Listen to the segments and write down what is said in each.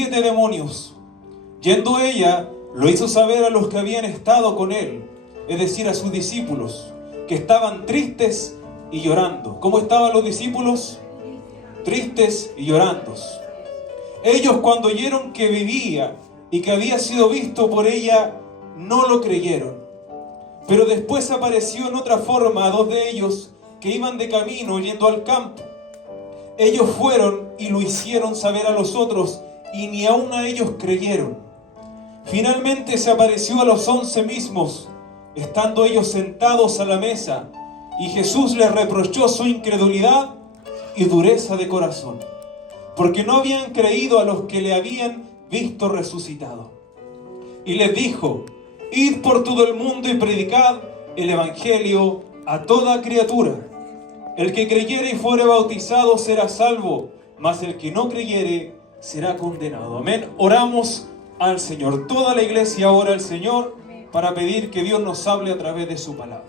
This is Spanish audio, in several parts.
7 demonios. Yendo ella, lo hizo saber a los que habían estado con él, es decir, a sus discípulos, que estaban tristes y llorando. ¿Cómo estaban los discípulos? Tristes y llorando. Ellos, cuando oyeron que vivía y que había sido visto por ella, no lo creyeron. Pero después apareció en otra forma a 2 de ellos que iban de camino yendo al campo. Ellos fueron y lo hicieron saber a los otros, y ni aun a ellos creyeron. Finalmente se apareció a los 11 mismos, estando ellos sentados a la mesa, y Jesús les reprochó su incredulidad y dureza de corazón, porque no habían creído a los que le habían visto resucitado. Y les dijo: id por todo el mundo y predicad el evangelio a toda criatura. El que creyere y fuere bautizado será salvo, mas el que no creyere será condenado. Amén. Oramos al Señor. Toda la iglesia ora al Señor para pedir que Dios nos hable a través de su palabra.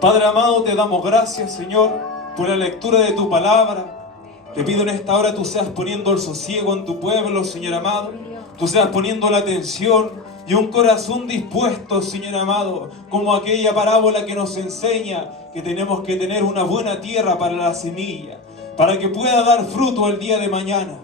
Padre amado, te damos gracias, Señor, por la lectura de tu palabra. Te pido en esta hora tú seas poniendo el sosiego en tu pueblo, Señor amado. Tú seas poniendo la atención y un corazón dispuesto, Señor amado, como aquella parábola que nos enseña que tenemos que tener una buena tierra para la semilla, para que pueda dar fruto el día de mañana.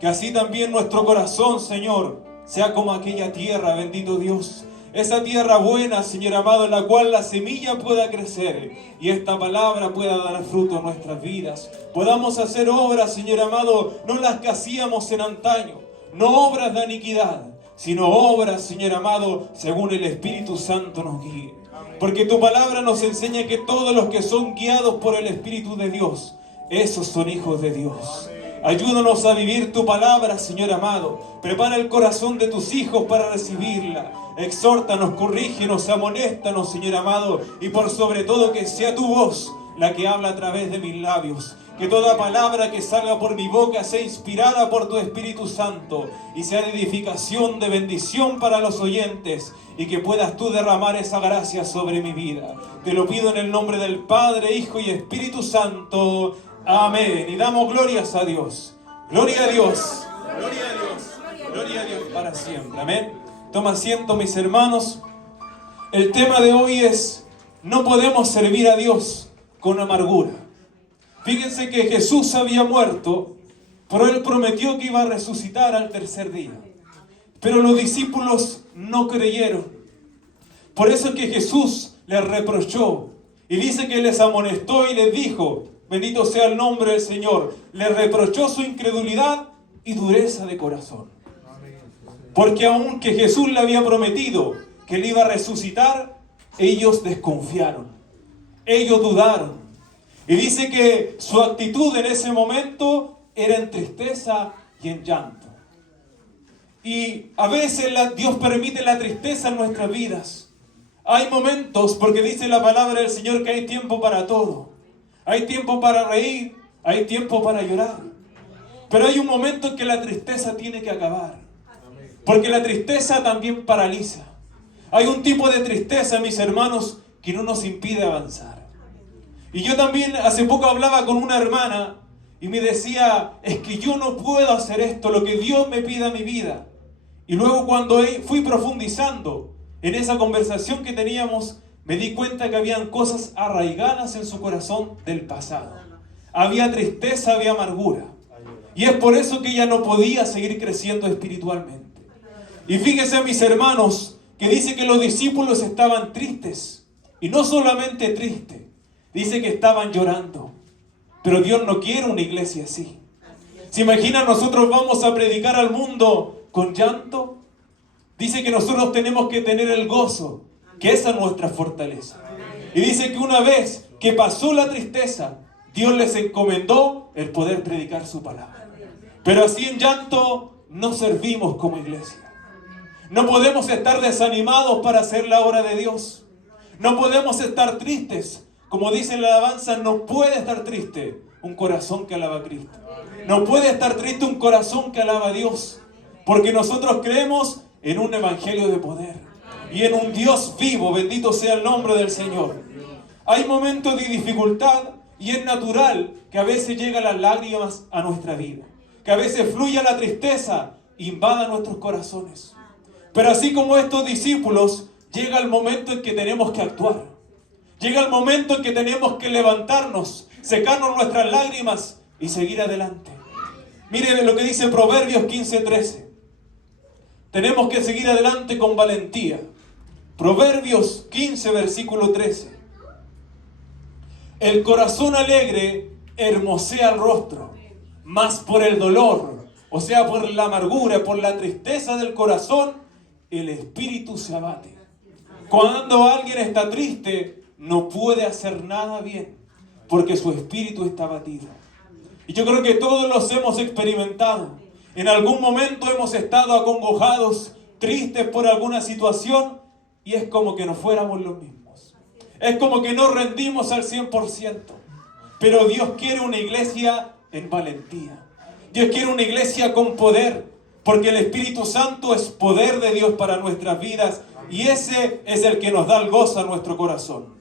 Que así también nuestro corazón, Señor, sea como aquella tierra, bendito Dios. Esa tierra buena, Señor amado, en la cual la semilla pueda crecer y esta palabra pueda dar fruto en nuestras vidas. Podamos hacer obras, Señor amado, no las que hacíamos en antaño, no obras de iniquidad, sino obras, Señor amado, según el Espíritu Santo nos guíe. Porque tu palabra nos enseña que todos los que son guiados por el Espíritu de Dios, esos son hijos de Dios. Ayúdanos a vivir tu palabra, Señor amado. Prepara el corazón de tus hijos para recibirla. Exhórtanos, corrígenos, amonéstanos, Señor amado. Y por sobre todo que sea tu voz la que habla a través de mis labios. Que toda palabra que salga por mi boca sea inspirada por tu Espíritu Santo y sea de edificación, de bendición para los oyentes, y que puedas tú derramar esa gracia sobre mi vida. Te lo pido en el nombre del Padre, Hijo y Espíritu Santo. Amén. Y damos glorias a Dios. Gloria a Dios. Gloria a Dios. Gloria a Dios para siempre. Amén. Toma asiento, mis hermanos. El tema de hoy es: no podemos servir a Dios con amargura. Fíjense que Jesús había muerto, pero Él prometió que iba a resucitar al tercer día. Pero los discípulos no creyeron. Por eso es que Jesús les reprochó. Y dice que les amonestó y les dijo: bendito sea el nombre del Señor. Les reprochó su incredulidad y dureza de corazón. Porque aunque Jesús le había prometido que Él iba a resucitar, ellos desconfiaron. Ellos dudaron. Y dice que su actitud en ese momento era en tristeza y en llanto. Y a veces Dios permite la tristeza en nuestras vidas. Hay momentos, porque dice la palabra del Señor que hay tiempo para todo. Hay tiempo para reír, hay tiempo para llorar. Pero hay un momento en que la tristeza tiene que acabar. Porque la tristeza también paraliza. Hay un tipo de tristeza, mis hermanos, que no nos impide avanzar. Y yo también hace poco hablaba con una hermana y me decía: es que yo no puedo hacer esto, lo que Dios me pida a mi vida. Y luego cuando fui profundizando en esa conversación que teníamos, me di cuenta que habían cosas arraigadas en su corazón del pasado. Había tristeza, había amargura. Y es por eso que ella no podía seguir creciendo espiritualmente. Y fíjense, mis hermanos, que dice que los discípulos estaban tristes. Y no solamente tristes, dice que estaban llorando. Pero Dios no quiere una iglesia así. ¿Se imaginan? Nosotros vamos a predicar al mundo con llanto. Dice que nosotros tenemos que tener el gozo, que esa es nuestra fortaleza. Y dice que una vez que pasó la tristeza, Dios les encomendó el poder predicar su palabra. Pero así en llanto no servimos como iglesia. No podemos estar desanimados para hacer la obra de Dios. No podemos estar tristes. Como dice la alabanza, no puede estar triste un corazón que alaba a Cristo. No puede estar triste un corazón que alaba a Dios. Porque nosotros creemos en un evangelio de poder. Y en un Dios vivo, bendito sea el nombre del Señor. Hay momentos de dificultad y es natural que a veces llegan las lágrimas a nuestra vida. que a veces fluya la tristeza, invada nuestros corazones. Pero así como estos discípulos, llega el momento en que tenemos que actuar. Llega el momento en que tenemos que levantarnos, secarnos nuestras lágrimas y seguir adelante. Mire lo que dice Proverbios 15:13. Tenemos que seguir adelante con valentía. Proverbios 15, versículo 13. El corazón alegre hermosea el rostro, mas por el dolor, o sea, por la amargura, por la tristeza del corazón, el espíritu se abate. Cuando alguien está triste, no puede hacer nada bien, porque su espíritu está abatido. Y yo creo que todos los hemos experimentado. En algún momento hemos estado acongojados, tristes por alguna situación, y es como que no fuéramos los mismos. Es como que no rendimos al 100%. Pero Dios quiere una iglesia en valentía. Dios quiere una iglesia con poder, porque el Espíritu Santo es poder de Dios para nuestras vidas, y ese es el que nos da el gozo a nuestro corazón.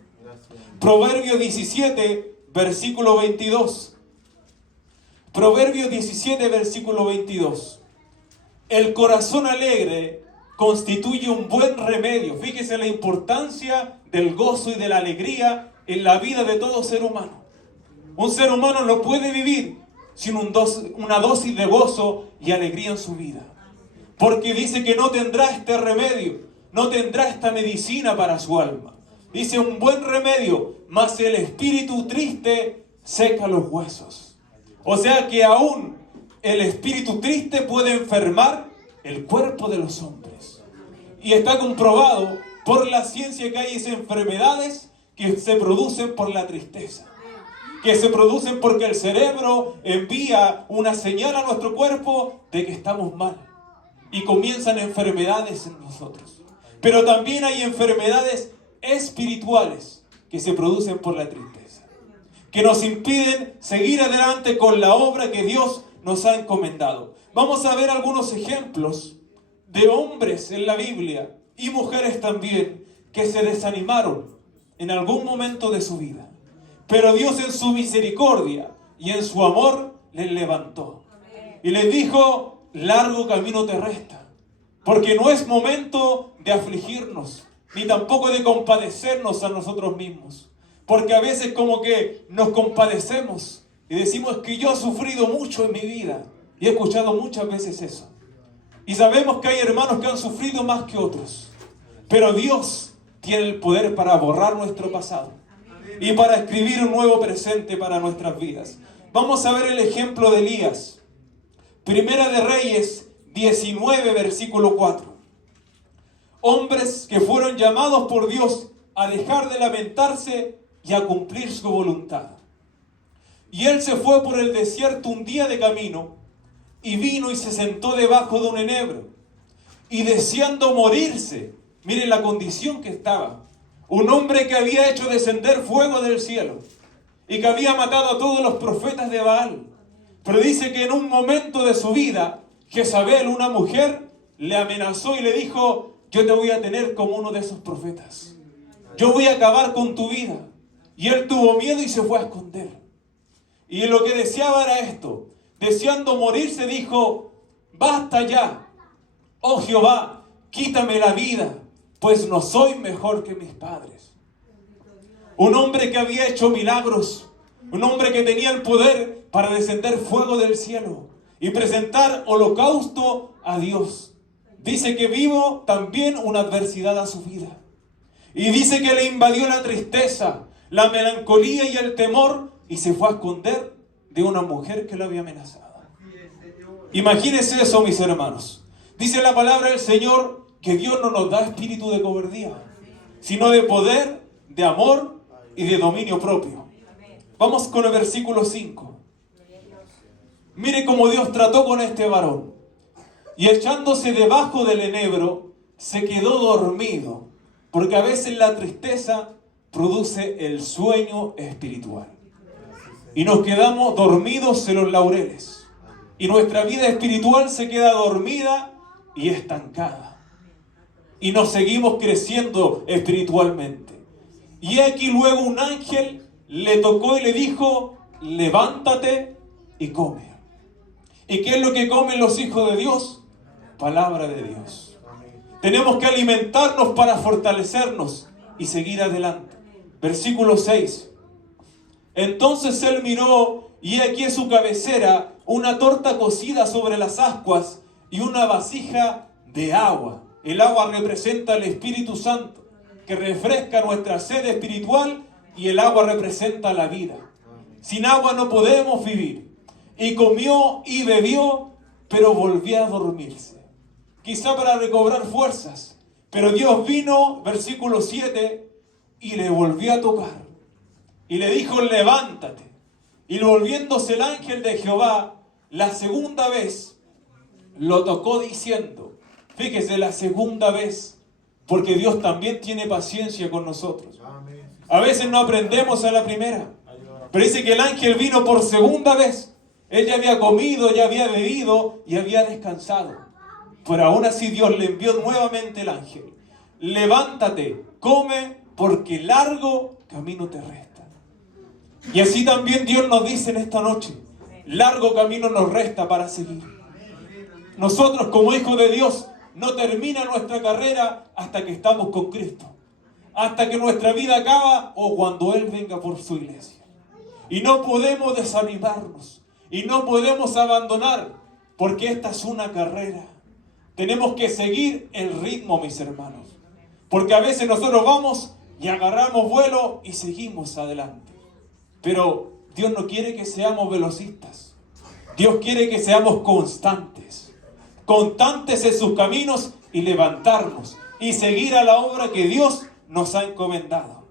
Proverbios 17, versículo 22. Proverbios 17, versículo 22. El corazón alegre constituye un buen remedio. Fíjese la importancia del gozo y de la alegría en la vida de todo ser humano. Un ser humano no puede vivir sin una dosis de gozo y alegría en su vida. Porque dice que no tendrá este remedio, no tendrá esta medicina para su alma. Dice un buen remedio, mas el espíritu triste seca los huesos. O sea que aún el espíritu triste puede enfermar el cuerpo de los hombres. Y está comprobado por la ciencia que hay enfermedades que se producen por la tristeza. Que se producen porque el cerebro envía una señal a nuestro cuerpo de que estamos mal. Y comienzan enfermedades en nosotros. Pero también hay enfermedades espirituales que se producen por la tristeza, que nos impiden seguir adelante con la obra que Dios nos ha encomendado. Vamos a ver algunos ejemplos de hombres en la Biblia y mujeres también que se desanimaron en algún momento de su vida. Pero Dios en su misericordia y en su amor les levantó. Y les dijo, largo camino te resta, porque no es momento de afligirnos, ni tampoco de compadecernos a nosotros mismos. Porque a veces como que nos compadecemos y decimos que yo he sufrido mucho en mi vida. Y he escuchado muchas veces eso. Y sabemos que hay hermanos que han sufrido más que otros. Pero Dios tiene el poder para borrar nuestro pasado y para escribir un nuevo presente para nuestras vidas. Vamos a ver el ejemplo de Elías. Primera de Reyes 19, versículo 4. Hombres que fueron llamados por Dios a dejar de lamentarse y a cumplir su voluntad. Y él se fue por el desierto un día de camino, y vino y se sentó debajo de un enebro, y deseando morirse, miren la condición que estaba, un hombre que había hecho descender fuego del cielo, y que había matado a todos los profetas de Baal. Pero dice que en un momento de su vida, Jezabel, una mujer, le amenazó y le dijo, yo te voy a tener como uno de esos profetas. Yo voy a acabar con tu vida. Y él tuvo miedo y se fue a esconder. Y lo que deseaba era esto. Deseando morirse dijo, basta ya, oh Jehová, quítame la vida, pues no soy mejor que mis padres. Un hombre que había hecho milagros, un hombre que tenía el poder para descender fuego del cielo y presentar holocausto a Dios. Dice que vino también una adversidad a su vida. Y dice que le invadió la tristeza, la melancolía y el temor, y se fue a esconder de una mujer que lo había amenazado. Imagínense eso, mis hermanos. Dice la palabra del Señor que Dios no nos da espíritu de cobardía, sino de poder, de amor y de dominio propio. Vamos con el versículo 5. Mire cómo Dios trató con este varón. Y echándose debajo del enebro, se quedó dormido, porque a veces la tristeza produce el sueño espiritual. Y nos quedamos dormidos en los laureles. Y nuestra vida espiritual se queda dormida y estancada. Y nos seguimos creciendo espiritualmente. Y aquí luego un ángel le tocó y le dijo, levántate y come. ¿Y qué es lo que comen los hijos de Dios? Palabra de Dios. Tenemos que alimentarnos para fortalecernos y seguir adelante. Versículo 6. Entonces él miró, y aquí en su cabecera una torta cocida sobre las ascuas y una vasija de agua. El agua representa el Espíritu Santo, que refresca nuestra sed espiritual, y el agua representa la vida. Sin agua no podemos vivir. Y comió y bebió, pero volvió a dormirse, quizá para recobrar fuerzas. Pero Dios vino, versículo 7, y le volvió a tocar. Y le dijo, levántate. Y volviéndose el ángel de Jehová, la segunda vez, lo tocó diciendo, fíjese, la segunda vez, porque Dios también tiene paciencia con nosotros. A veces no aprendemos a la primera, pero dice que el ángel vino por segunda vez. Él ya había comido, ya había bebido y había descansado. Pero aún así Dios le envió nuevamente el ángel. Levántate, come, porque largo camino te resta. Y así también Dios nos dice en esta noche, largo camino nos resta para seguir. Nosotros como hijos de Dios no termina nuestra carrera hasta que estamos con Cristo. Hasta que nuestra vida acaba o cuando Él venga por su iglesia. Y no podemos desanimarnos. Y no podemos abandonar, porque esta es una carrera. Tenemos que seguir el ritmo, mis hermanos. Porque a veces nosotros vamos y agarramos vuelo y seguimos adelante. Pero Dios no quiere que seamos velocistas. Dios quiere que seamos constantes. Constantes en sus caminos y levantarnos. Y seguir a la obra que Dios nos ha encomendado.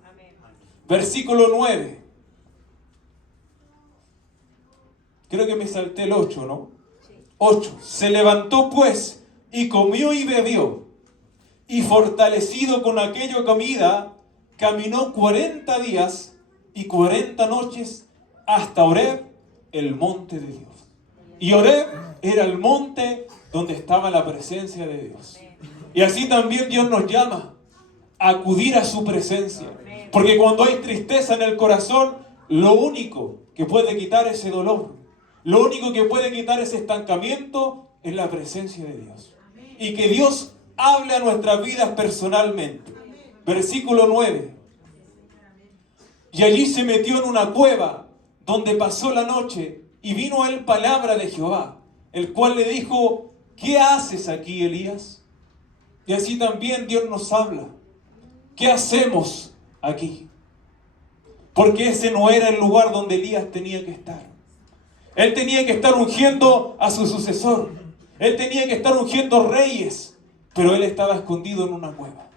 Versículo 9. Creo que me salté el 8, ¿no? 8. Se levantó pues y comió y bebió. Y fortalecido con aquella comida, caminó 40 días y 40 noches hasta Horeb, el monte de Dios. Y Horeb era el monte donde estaba la presencia de Dios. Y así también Dios nos llama a acudir a su presencia. Porque cuando hay tristeza en el corazón, lo único que puede quitar ese dolor, lo único que puede quitar ese estancamiento es la presencia de Dios. Y que Dios hable a nuestras vidas personalmente. Versículo 9. Y allí se metió en una cueva donde pasó la noche, y vino a él palabra de Jehová, el cual le dijo, ¿qué haces aquí, Elías? Y así también Dios nos habla. ¿Qué hacemos aquí? Porque ese no era el lugar donde Elías tenía que estar. Él tenía que estar ungiendo a su sucesor. Él tenía que estar ungiendo reyes, pero él estaba escondido en una cueva.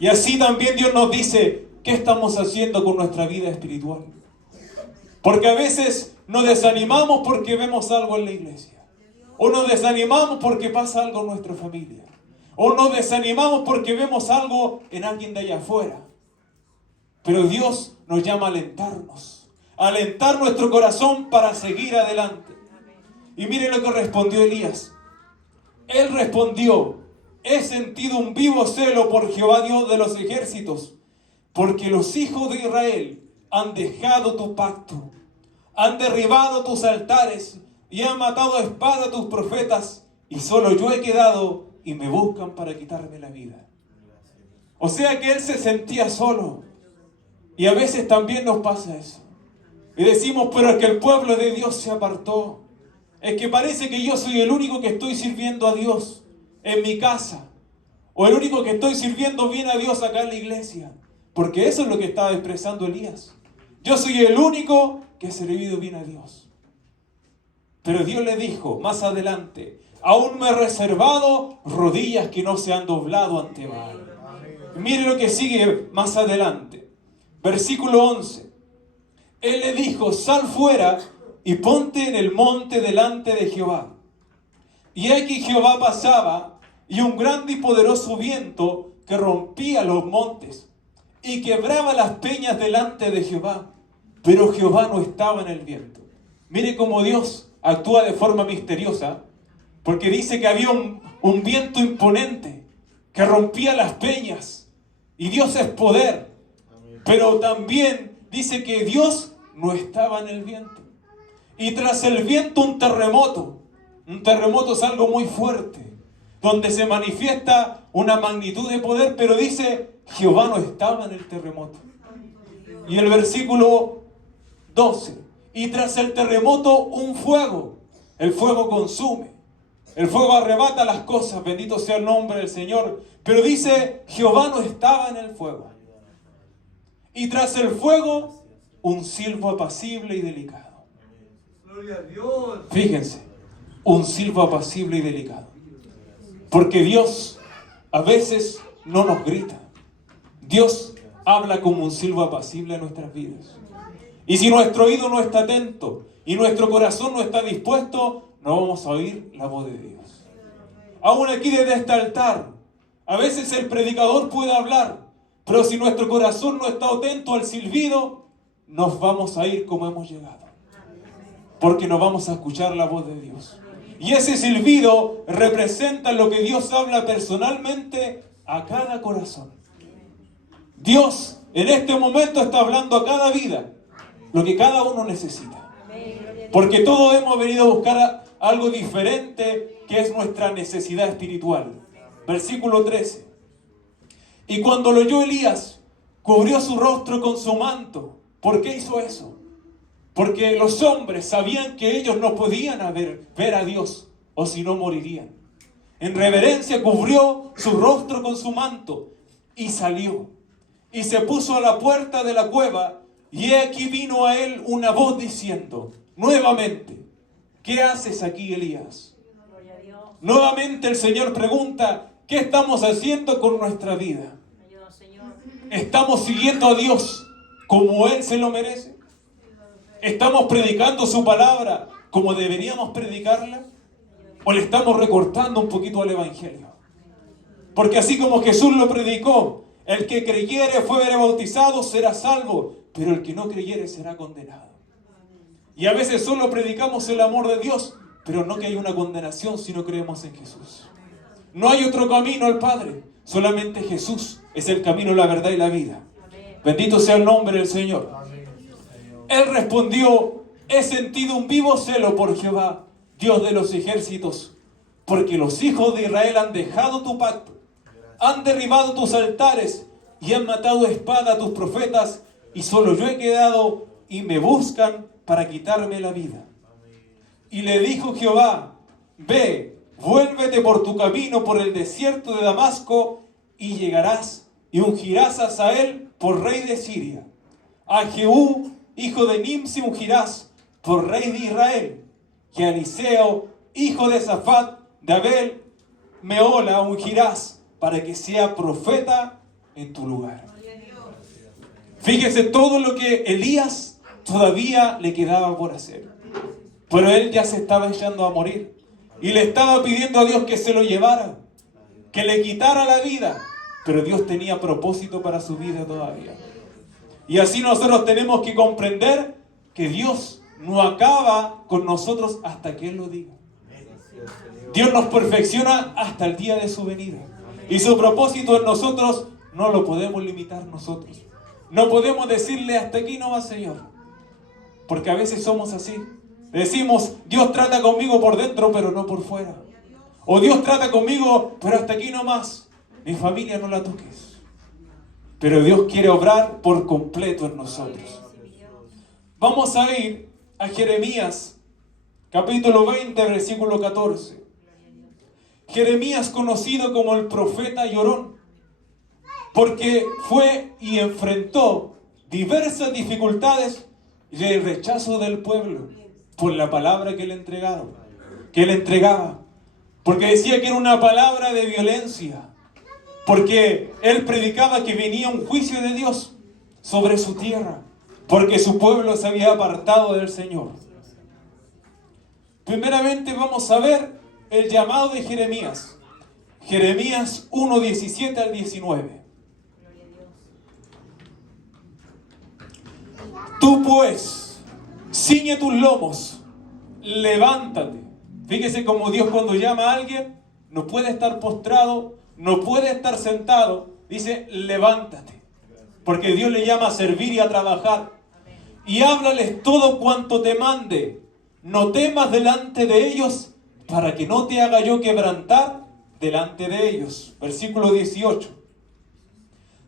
Y así también Dios nos dice, ¿qué estamos haciendo con nuestra vida espiritual? Porque a veces nos desanimamos porque vemos algo en la iglesia. O nos desanimamos porque pasa algo en nuestra familia. O nos desanimamos porque vemos algo en alguien de allá afuera. Pero Dios nos llama a alentarnos. A alentar nuestro corazón para seguir adelante. Y mire lo que respondió Elías. Él respondió, he sentido un vivo celo por Jehová Dios de los ejércitos, porque los hijos de Israel han dejado tu pacto, han derribado tus altares y han matado a espada a tus profetas, y solo yo he quedado y me buscan para quitarme la vida. O sea que él se sentía solo. Y a veces también nos pasa eso. Y decimos, pero es que el pueblo de Dios se apartó. Es que parece que yo soy el único que estoy sirviendo a Dios en mi casa. O el único que estoy sirviendo bien a Dios acá en la iglesia. Porque eso es lo que estaba expresando Elías. Yo soy el único que ha servido bien a Dios. Pero Dios le dijo más adelante, aún me he reservado rodillas que no se han doblado ante Baal. Mire lo que sigue más adelante. Versículo 11. Él le dijo, sal fuera y ponte en el monte delante de Jehová. Y aquí Jehová pasaba, y un grande y poderoso viento que rompía los montes y quebraba las peñas delante de Jehová. Pero Jehová no estaba en el viento. Mire cómo Dios actúa de forma misteriosa, porque dice que había un viento imponente que rompía las peñas. Y Dios es poder. Pero también dice que Dios no estaba en el viento. Y tras el viento un terremoto. Un terremoto es algo muy fuerte, donde se manifiesta una magnitud de poder, pero dice, Jehová no estaba en el terremoto. Y el versículo 12, y tras el terremoto un fuego. El fuego consume, el fuego arrebata las cosas, bendito sea el nombre del Señor. Pero dice, Jehová no estaba en el fuego. Y tras el fuego, un silbo apacible y delicado. Gloria a Dios. Fíjense, un silbo apacible y delicado. Porque Dios a veces no nos grita. Dios habla como un silbo apacible en nuestras vidas. Y si nuestro oído no está atento y nuestro corazón no está dispuesto, no vamos a oír la voz de Dios. Aún aquí desde este altar, a veces el predicador puede hablar, pero si nuestro corazón no está atento al silbido, nos vamos a ir como hemos llegado. Porque no vamos a escuchar la voz de Dios. Y ese silbido representa lo que Dios habla personalmente a cada corazón. Dios en este momento está hablando a cada vida lo que cada uno necesita. Porque todos hemos venido a buscar algo diferente, que es nuestra necesidad espiritual. Versículo 13. Y cuando lo oyó Elías, cubrió su rostro con su manto. ¿Por qué hizo eso? Porque los hombres sabían que ellos no podían ver a Dios, o si no morirían. En reverencia cubrió su rostro con su manto y salió. Y se puso a la puerta de la cueva, y he aquí vino a él una voz diciendo, nuevamente, ¿qué haces aquí, Elías? Nuevamente el Señor pregunta, ¿qué estamos haciendo con nuestra vida? ¿Estamos siguiendo a Dios como Él se lo merece? ¿Estamos predicando su palabra como deberíamos predicarla? ¿O le estamos recortando un poquito al Evangelio? Porque así como Jesús lo predicó, el que creyere fuere bautizado será salvo, pero el que no creyere será condenado. Y a veces solo predicamos el amor de Dios, pero no que hay una condenación si no creemos en Jesús. No hay otro camino al Padre, solamente Jesús es el camino, la verdad y la vida. Bendito sea el nombre del Señor. Él respondió, he sentido un vivo celo por Jehová, Dios de los ejércitos, porque los hijos de Israel han dejado tu pacto, han derribado tus altares y han matado a espada a tus profetas, y solo yo he quedado y me buscan para quitarme la vida. Y le dijo Jehová, ve, vuélvete por tu camino por el desierto de Damasco, y llegarás y ungirás a Hazael por rey de Siria. A Jehú, hijo de Nimsi, ungirás por rey de Israel. Y a Eliseo, hijo de Safat, de Abel, Meola, ungirás para que sea profeta en tu lugar. Fíjese todo lo que Elías todavía le quedaba por hacer. Pero él ya se estaba echando a morir. Y le estaba pidiendo a Dios que se lo llevara, que le quitara la vida. Pero Dios tenía propósito para su vida todavía. Y así nosotros tenemos que comprender que Dios no acaba con nosotros hasta que Él lo diga. Dios nos perfecciona hasta el día de su venida. Y su propósito en nosotros no lo podemos limitar nosotros. No podemos decirle hasta aquí no va, Señor. Porque a veces somos así. Decimos, Dios trata conmigo por dentro, pero no por fuera. O Dios trata conmigo, pero hasta aquí no más. Mi familia no la toques. Pero Dios quiere obrar por completo en nosotros. Vamos a ir a Jeremías, capítulo 20, versículo 14. Jeremías, conocido como el profeta llorón, porque fue y enfrentó diversas dificultades y el rechazo del pueblo por la palabra que él entregaba, porque decía que era una palabra de violencia, porque él predicaba que venía un juicio de Dios sobre su tierra, porque su pueblo se había apartado del Señor. Primeramente vamos a ver el llamado de Jeremías. Jeremías 1, 17 al 19. Tú pues, ciñe tus lomos, levántate. Fíjese cómo Dios cuando llama a alguien, no puede estar postrado, no puede estar sentado. Dice, levántate. Porque Dios le llama a servir y a trabajar. Y háblales todo cuanto te mande. no temas delante de ellos, para que no te haga yo quebrantar delante de ellos. Versículo 18.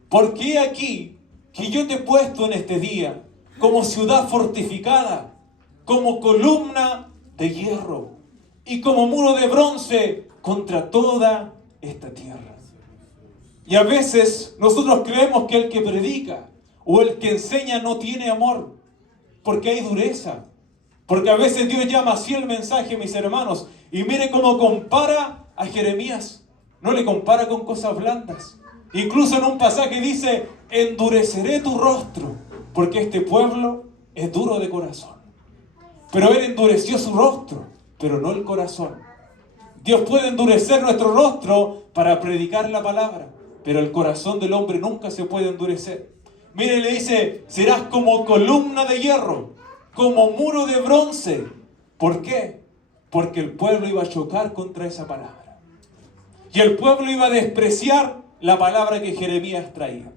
Porque he aquí que yo te he puesto en este día como ciudad fortificada, como columna de hierro y como muro de bronce contra toda esta tierra. Y a veces nosotros creemos que el que predica o el que enseña no tiene amor, porque hay dureza. Porque a veces Dios llama así el mensaje, mis hermanos. Y mire cómo compara a Jeremías. No le compara con cosas blandas. Incluso en un pasaje dice, endureceré tu rostro, porque este pueblo es duro de corazón. Pero él endureció su rostro, pero no el corazón. Dios puede endurecer nuestro rostro para predicar la palabra, pero el corazón del hombre nunca se puede endurecer. Mire, le dice, serás como columna de hierro, como muro de bronce. ¿Por qué? Porque el pueblo iba a chocar contra esa palabra. Y el pueblo iba a despreciar la palabra que Jeremías traía.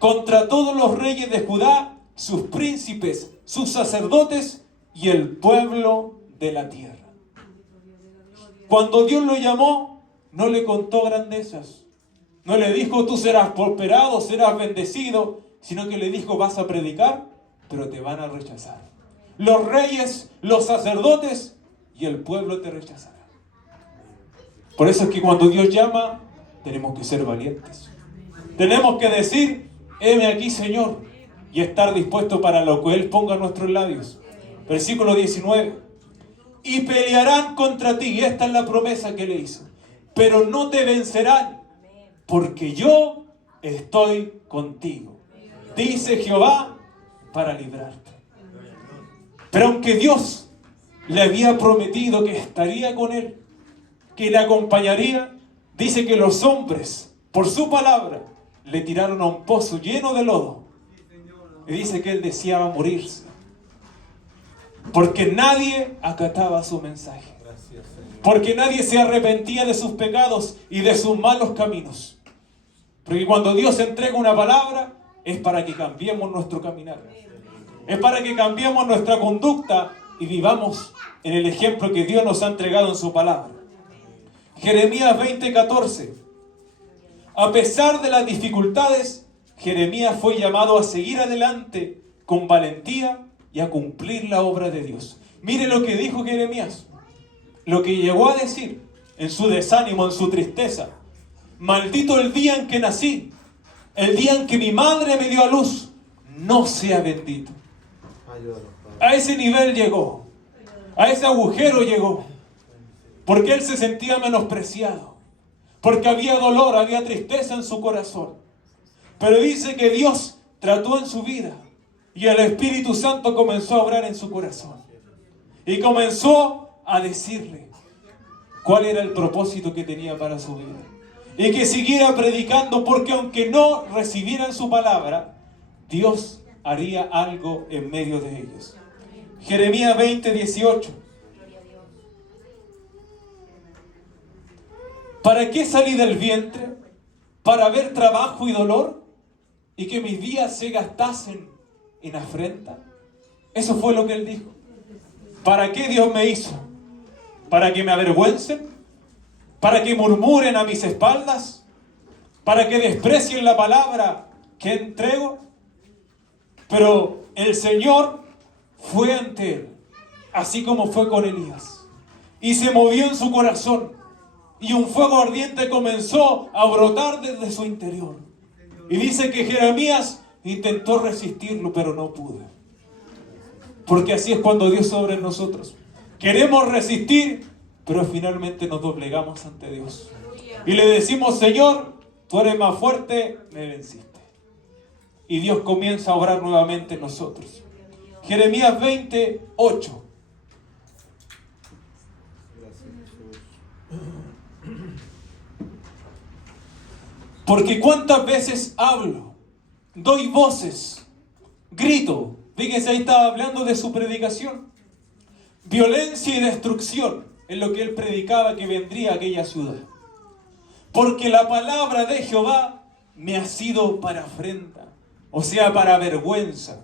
Contra todos los reyes de Judá, sus príncipes, sus sacerdotes y el pueblo de la tierra. Cuando Dios lo llamó, no le contó grandezas. No le dijo, tú serás prosperado, serás bendecido, sino que le dijo, vas a predicar, pero te van a rechazar. Los reyes, los sacerdotes y el pueblo te rechazarán. Por eso es que cuando Dios llama, tenemos que ser valientes. Tenemos que decir, heme aquí, Señor, y estar dispuesto para lo que Él ponga en nuestros labios. Versículo 19. Y pelearán contra ti, esta es la promesa que le hizo, pero no te vencerán, porque yo estoy contigo, dice Jehová, para librarte. Pero aunque Dios le había prometido que estaría con él, que le acompañaría, dice que los hombres, por su palabra, le tiraron a un pozo lleno de lodo. Y dice que él deseaba morirse, porque nadie acataba su mensaje, porque nadie se arrepentía de sus pecados y de sus malos caminos. Porque cuando Dios entrega una palabra, es para que cambiemos nuestro caminar, es para que cambiemos nuestra conducta y vivamos en el ejemplo que Dios nos ha entregado en su palabra. Jeremías 20:14. A pesar de las dificultades, Jeremías fue llamado a seguir adelante con valentía y a cumplir la obra de Dios. Mire lo que dijo Jeremías, lo que llegó a decir en su desánimo, en su tristeza. Maldito el día en que nací, el día en que mi madre me dio a luz, no sea bendito. A ese nivel llegó, a ese agujero llegó, porque él se sentía menospreciado, porque había dolor, había tristeza en su corazón. Pero dice que Dios trató en su vida y el Espíritu Santo comenzó a obrar en su corazón y comenzó a decirle cuál era el propósito que tenía para su vida y que siguiera predicando, porque aunque no recibieran su palabra, Dios haría algo en medio de ellos. Jeremías 20:18. ¿Para qué salí del vientre? ¿Para ver trabajo y dolor? ¿Y que mis días se gastasen en afrenta? Eso fue lo que él dijo. ¿Para qué Dios me hizo? ¿Para que me avergüencen? ¿Para que murmuren a mis espaldas? ¿Para que desprecien la palabra que entrego? Pero el Señor fue ante él, así como fue con Elías, y se movió en su corazón, y un fuego ardiente comenzó a brotar desde su interior. Y dice que Jeremías intentó resistirlo, pero no pudo. Porque así es cuando Dios obra en nosotros. Queremos resistir, pero finalmente nos doblegamos ante Dios. Y le decimos, Señor, tú eres más fuerte, me venciste. Y Dios comienza a obrar nuevamente en nosotros. Jeremías 20:8. Porque cuántas veces hablo, doy voces, grito. Fíjense, ahí estaba hablando de su predicación. Violencia y destrucción es lo que él predicaba que vendría a aquella ciudad. Porque la palabra de Jehová me ha sido para afrenta, o sea, para vergüenza.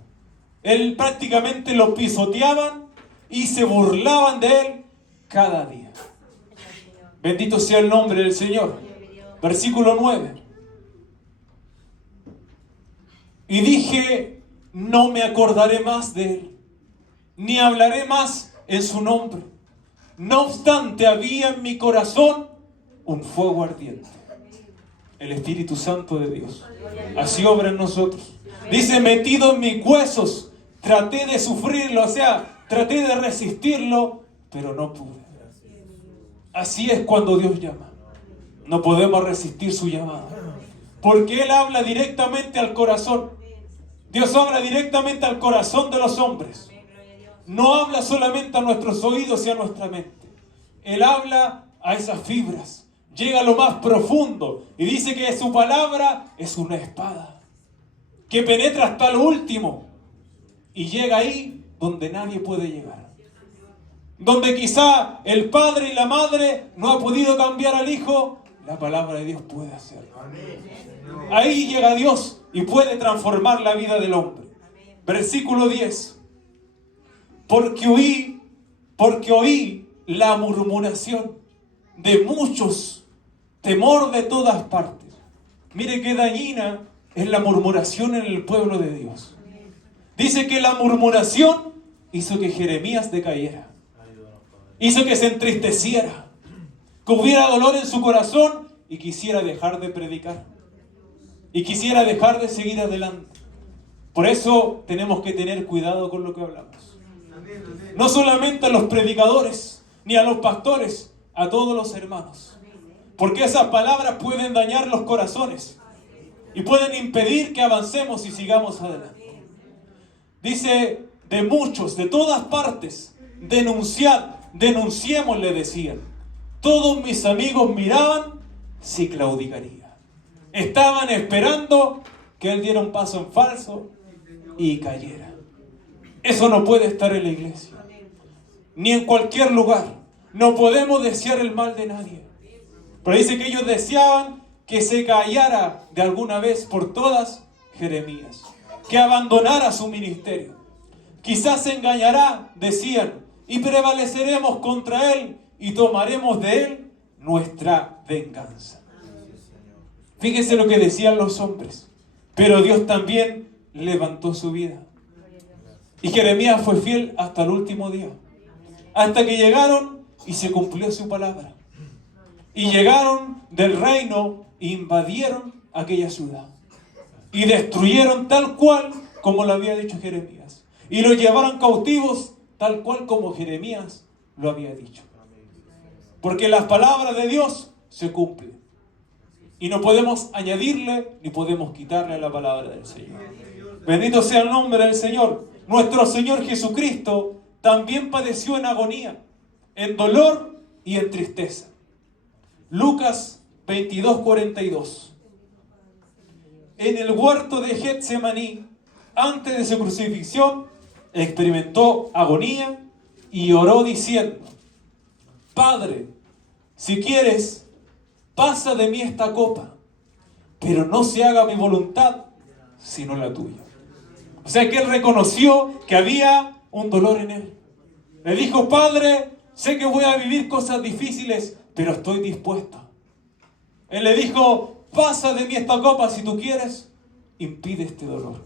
Él prácticamente lo pisoteaban y se burlaban de él cada día. Bendito sea el nombre del Señor. Versículo 9. Y dije, no me acordaré más de él, ni hablaré más en su nombre. No obstante, había en mi corazón un fuego ardiente. El Espíritu Santo de Dios. Así obra en nosotros. Dice, metido en mis huesos, traté de sufrirlo, o sea, traté de resistirlo, pero no pude. Así es cuando Dios llama. No podemos resistir su llamado. Porque Él habla directamente al corazón. Dios habla directamente al corazón de los hombres. No habla solamente a nuestros oídos y a nuestra mente. Él habla a esas fibras. Llega a lo más profundo. Y dice que su palabra es una espada que penetra hasta lo último. Y llega ahí donde nadie puede llegar. Donde quizá el padre y la madre no ha podido cambiar al hijo, la palabra de Dios puede hacerlo. Ahí llega Dios y puede transformar la vida del hombre. Versículo 10. Porque oí la murmuración de muchos, temor de todas partes. Mire qué dañina es la murmuración en el pueblo de Dios. Dice que la murmuración hizo que Jeremías decayera. Hizo que se entristeciera, que hubiera dolor en su corazón y quisiera dejar de predicar. Y quisiera dejar de seguir adelante. Por eso tenemos que tener cuidado con lo que hablamos. No solamente a los predicadores, ni a los pastores, a todos los hermanos. Porque esas palabras pueden dañar los corazones y pueden impedir que avancemos y sigamos adelante. Dice, de muchos, de todas partes, denunciemos, le decían. Todos mis amigos miraban si claudicaría. Estaban esperando que él diera un paso en falso y cayera. Eso no puede estar en la iglesia, ni en cualquier lugar. No podemos desear el mal de nadie. Pero dice que ellos deseaban que se callara de alguna vez por todas Jeremías, que abandonara su ministerio. Quizás se engañará, decían, y prevaleceremos contra él y tomaremos de él nuestra venganza. Fíjense lo que decían los hombres. Pero Dios también levantó su vida. Y Jeremías fue fiel hasta el último día. Hasta que llegaron y se cumplió su palabra. Y llegaron del reino e invadieron aquella ciudad. Y destruyeron tal cual como lo había dicho Jeremías. Y los llevaron cautivos tal cual como Jeremías lo había dicho. Porque las palabras de Dios se cumplen. Y no podemos añadirle ni podemos quitarle a la palabra del Señor. Bendito sea el nombre del Señor. Nuestro Señor Jesucristo también padeció en agonía, en dolor y en tristeza. Lucas 22:42. En el huerto de Getsemaní, antes de su crucifixión, experimentó agonía y oró diciendo: Padre, si quieres, pasa de mí esta copa, pero no se haga mi voluntad, sino la tuya. O sea que él reconoció que había un dolor en él. Le dijo: Padre, sé que voy a vivir cosas difíciles, pero estoy dispuesto. Él le dijo: pasa de mí esta copa si tú quieres, impide este dolor.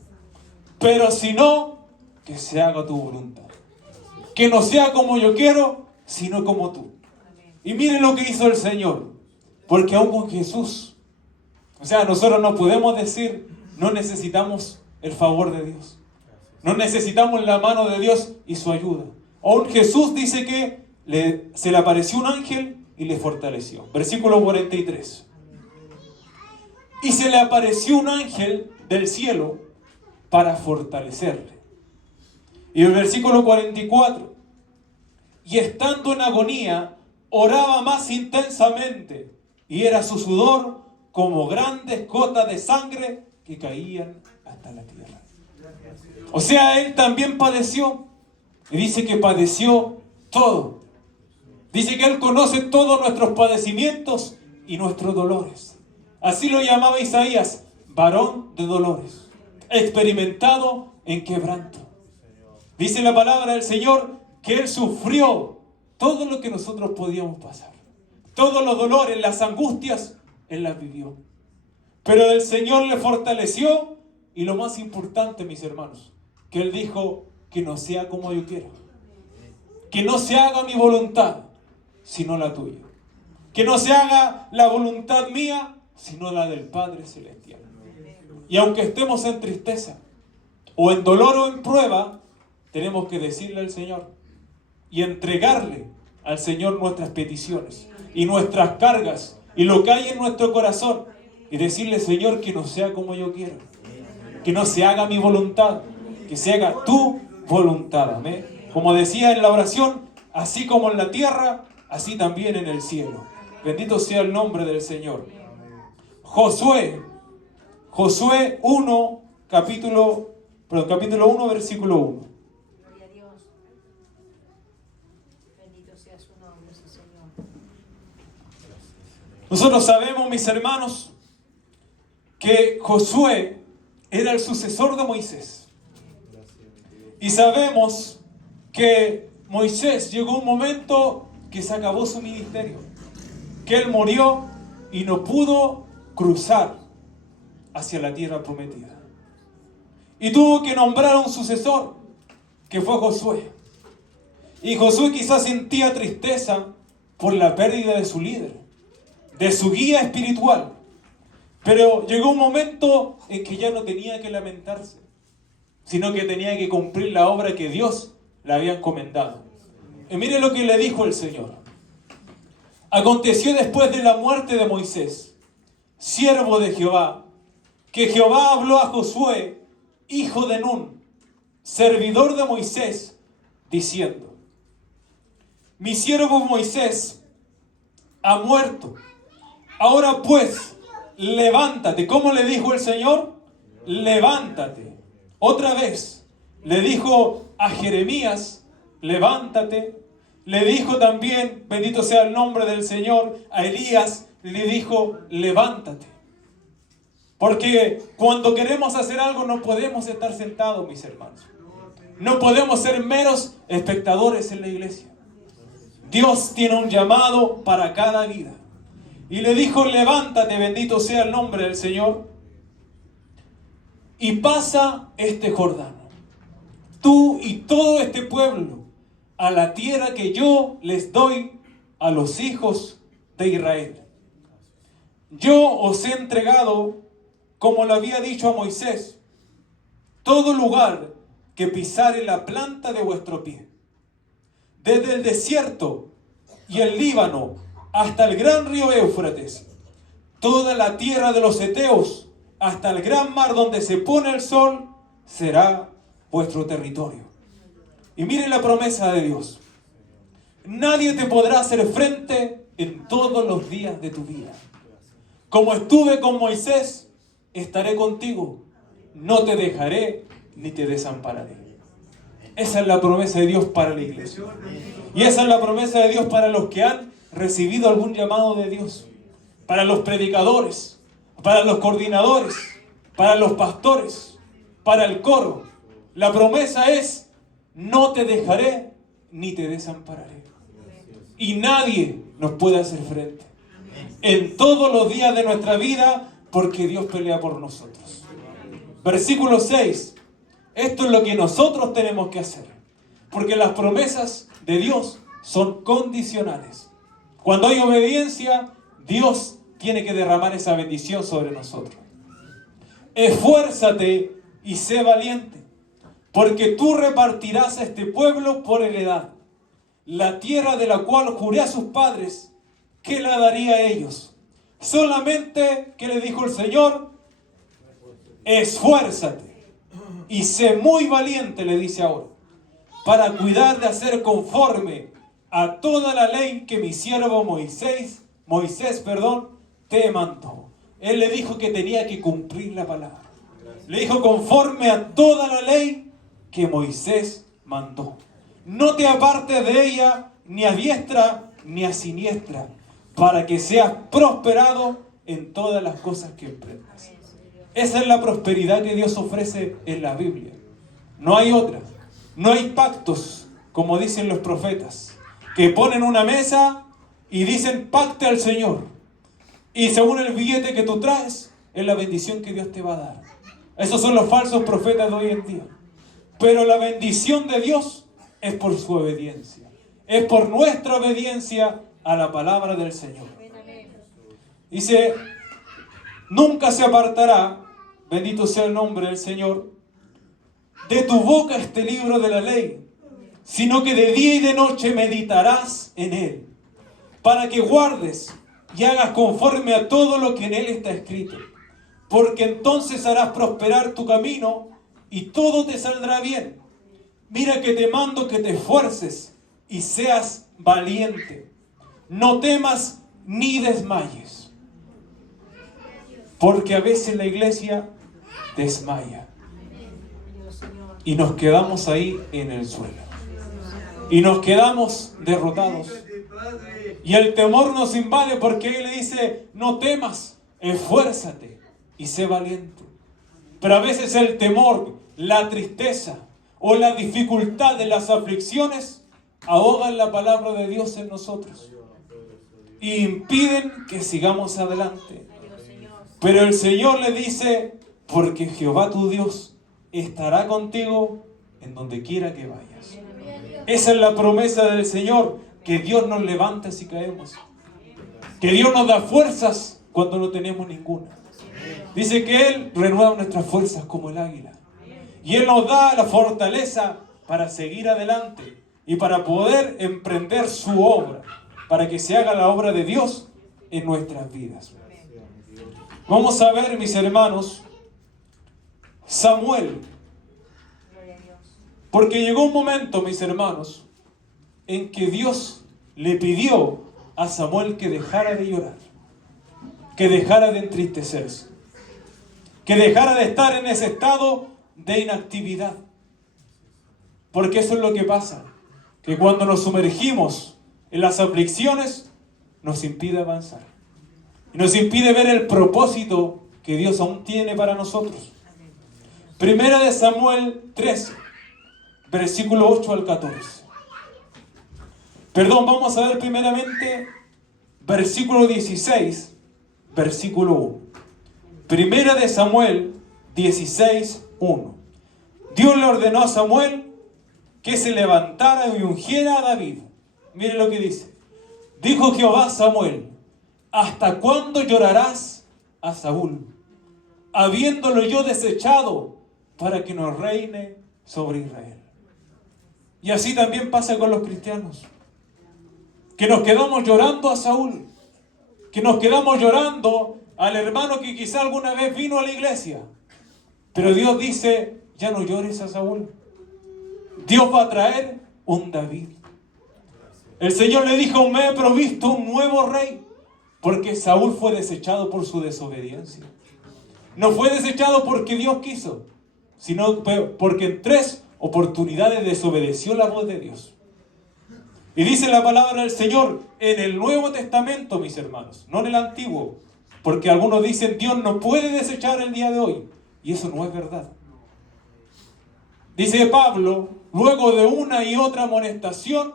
Pero si no, que se haga tu voluntad. Que no sea como yo quiero, sino como tú. Y miren lo que hizo el Señor. Porque aún con Jesús, o sea, nosotros no podemos decir, no necesitamos el favor de Dios. No necesitamos la mano de Dios y su ayuda. Aún Jesús dice que se le apareció un ángel y le fortaleció. Versículo 43. Y se le apareció un ángel del cielo para fortalecerle. Y el versículo 44. Y estando en agonía, oraba más intensamente, y era su sudor como grandes gotas de sangre que caían hasta la tierra. O sea, él también padeció. Y dice que padeció todo. Dice que él conoce todos nuestros padecimientos y nuestros dolores. Así lo llamaba Isaías, varón de dolores, experimentado en quebranto. Dice la palabra del Señor que Él sufrió todo lo que nosotros podíamos pasar. Todos los dolores, las angustias, Él las vivió. Pero el Señor le fortaleció y lo más importante, mis hermanos, que Él dijo que no sea como yo quiero. Que no se haga mi voluntad, sino la tuya. Que no se haga la voluntad mía, sino la del Padre Celestial. Y aunque estemos en tristeza, o en dolor o en prueba, tenemos que decirle al Señor y entregarle al Señor nuestras peticiones y nuestras cargas y lo que hay en nuestro corazón y decirle, Señor, que no sea como yo quiero, que no se haga mi voluntad, que se haga tu voluntad. Amén. Como decía en la oración, así como en la tierra, así también en el cielo. Bendito sea el nombre del Señor. Josué 1, capítulo 1, versículo 1. Gloria a Dios. Bendito sea su nombre, sí, Señor. Nosotros sabemos, mis hermanos, que Josué era el sucesor de Moisés. Y sabemos que Moisés llegó un momento que se acabó su ministerio, que él murió y no pudo cruzar hacia la tierra prometida. Y tuvo que nombrar a un sucesor, que fue Josué. Y Josué quizás sentía tristeza por la pérdida de su líder, de su guía espiritual. Pero llegó un momento en que ya no tenía que lamentarse, sino que tenía que cumplir la obra que Dios le había encomendado. Y mire lo que le dijo el Señor. Aconteció después de la muerte de Moisés, siervo de Jehová, que Jehová habló a Josué, hijo de Nun, servidor de Moisés, diciendo: mi siervo Moisés ha muerto. Ahora pues, levántate. ¿Cómo le dijo el Señor? Levántate. Otra vez le dijo a Jeremías: levántate. Le dijo también, bendito sea el nombre del Señor, a Elías, le dijo: levántate. Porque cuando queremos hacer algo no podemos estar sentados, mis hermanos. No podemos ser meros espectadores en la iglesia. Dios tiene un llamado para cada vida. Y le dijo: levántate, bendito sea el nombre del Señor, y pasa este Jordán, tú y todo este pueblo, a la tierra que yo les doy a los hijos de Israel. Yo os he entregado, como lo había dicho a Moisés, todo lugar que pisare la planta de vuestro pie, desde el desierto y el Líbano hasta el gran río Éufrates, toda la tierra de los heteos hasta el gran mar donde se pone el sol, será vuestro territorio. Y miren la promesa de Dios: nadie te podrá hacer frente en todos los días de tu vida. Como estuve con Moisés, estaré contigo. No te dejaré ni te desampararé. Esa es la promesa de Dios para la iglesia. Y esa es la promesa de Dios para los que han recibido algún llamado de Dios. Para los predicadores, para los coordinadores, para los pastores, para el coro. La promesa es: no te dejaré ni te desampararé. Y nadie nos puede hacer frente en todos los días de nuestra vida, porque Dios pelea por nosotros. Versículo 6. Esto es lo que nosotros tenemos que hacer, porque las promesas de Dios son condicionales. Cuando hay obediencia, Dios tiene que derramar esa bendición sobre nosotros. Esfuérzate y sé valiente, porque tú repartirás a este pueblo por heredad la tierra de la cual juré a sus padres que la daría a ellos. Solamente, ¿qué le dijo el Señor? Esfuérzate y sé muy valiente, le dice ahora, para cuidar de hacer conforme a toda la ley que mi siervo Moisés, te mandó. Él le dijo que tenía que cumplir la palabra. Le dijo: conforme a toda la ley que Moisés mandó. No te apartes de ella ni a diestra ni a siniestra, para que seas prosperado en todas las cosas que emprendas. Esa es la prosperidad que Dios ofrece en la Biblia. No hay otra. No hay pactos como dicen los profetas, que ponen una mesa y dicen pacte al Señor. Y según el billete que tú traes, es la bendición que Dios te va a dar. Esos son los falsos profetas de hoy en día. Pero la bendición de Dios es por su obediencia. Es por nuestra obediencia a la palabra del Señor. Dice, nunca se apartará, bendito sea el nombre del Señor, de tu boca este libro de la ley, sino que de día y de noche meditarás en él, para que guardes y hagas conforme a todo lo que en él está escrito. Porque entonces harás prosperar tu camino y todo te saldrá bien. Mira que te mando que te esfuerces y seas valiente. No temas ni desmayes. Porque a veces la iglesia desmaya. Y nos quedamos ahí en el suelo. Y nos quedamos derrotados. Y el temor nos invade porque Él le dice, no temas, esfuérzate y sé valiente. Pero a veces el temor, la tristeza o la dificultad de las aflicciones ahogan la palabra de Dios en nosotros y impiden que sigamos adelante. Pero el Señor le dice, porque Jehová tu Dios estará contigo en donde quiera que vayas. Esa es la promesa del Señor, que Dios nos levanta si caemos. Que Dios nos da fuerzas cuando no tenemos ninguna. Dice que Él renueva nuestras fuerzas como el águila. Y Él nos da la fortaleza para seguir adelante y para poder emprender su obra, para que se haga la obra de Dios en nuestras vidas. Vamos a ver, mis hermanos, Samuel. Porque llegó un momento, mis hermanos, en que Dios le pidió a Samuel que dejara de llorar, que dejara de entristecerse, que dejara de estar en ese estado de inactividad. Porque eso es lo que pasa, que cuando nos sumergimos en las aflicciones, nos impide avanzar. Y nos impide ver el propósito que Dios aún tiene para nosotros. Primera de Samuel 13, versículo 8 al 14. Perdón, vamos a ver primeramente versículo 16, versículo 1. Primera de Samuel 16, 1. Dios le ordenó a Samuel que se levantara y ungiera a David. Mire lo que dice. Dijo Jehová a Samuel, ¿hasta cuándo llorarás a Saúl, habiéndolo yo desechado para que nos reine sobre Israel? Y así también pasa con los cristianos, que nos quedamos llorando a Saúl, que nos quedamos llorando al hermano que quizá alguna vez vino a la iglesia. Pero Dios dice, ya no llores a Saúl. Dios va a traer un David. El Señor le dijo, me he provisto un nuevo rey, porque Saúl fue desechado por su desobediencia. No fue desechado porque Dios quiso, sino porque en 3 oportunidades desobedeció la voz de Dios. Y dice la palabra del Señor en el Nuevo Testamento, mis hermanos, no en el Antiguo, porque algunos dicen Dios no puede desechar el día de hoy, y eso no es verdad. Dice Pablo, luego de una y otra amonestación,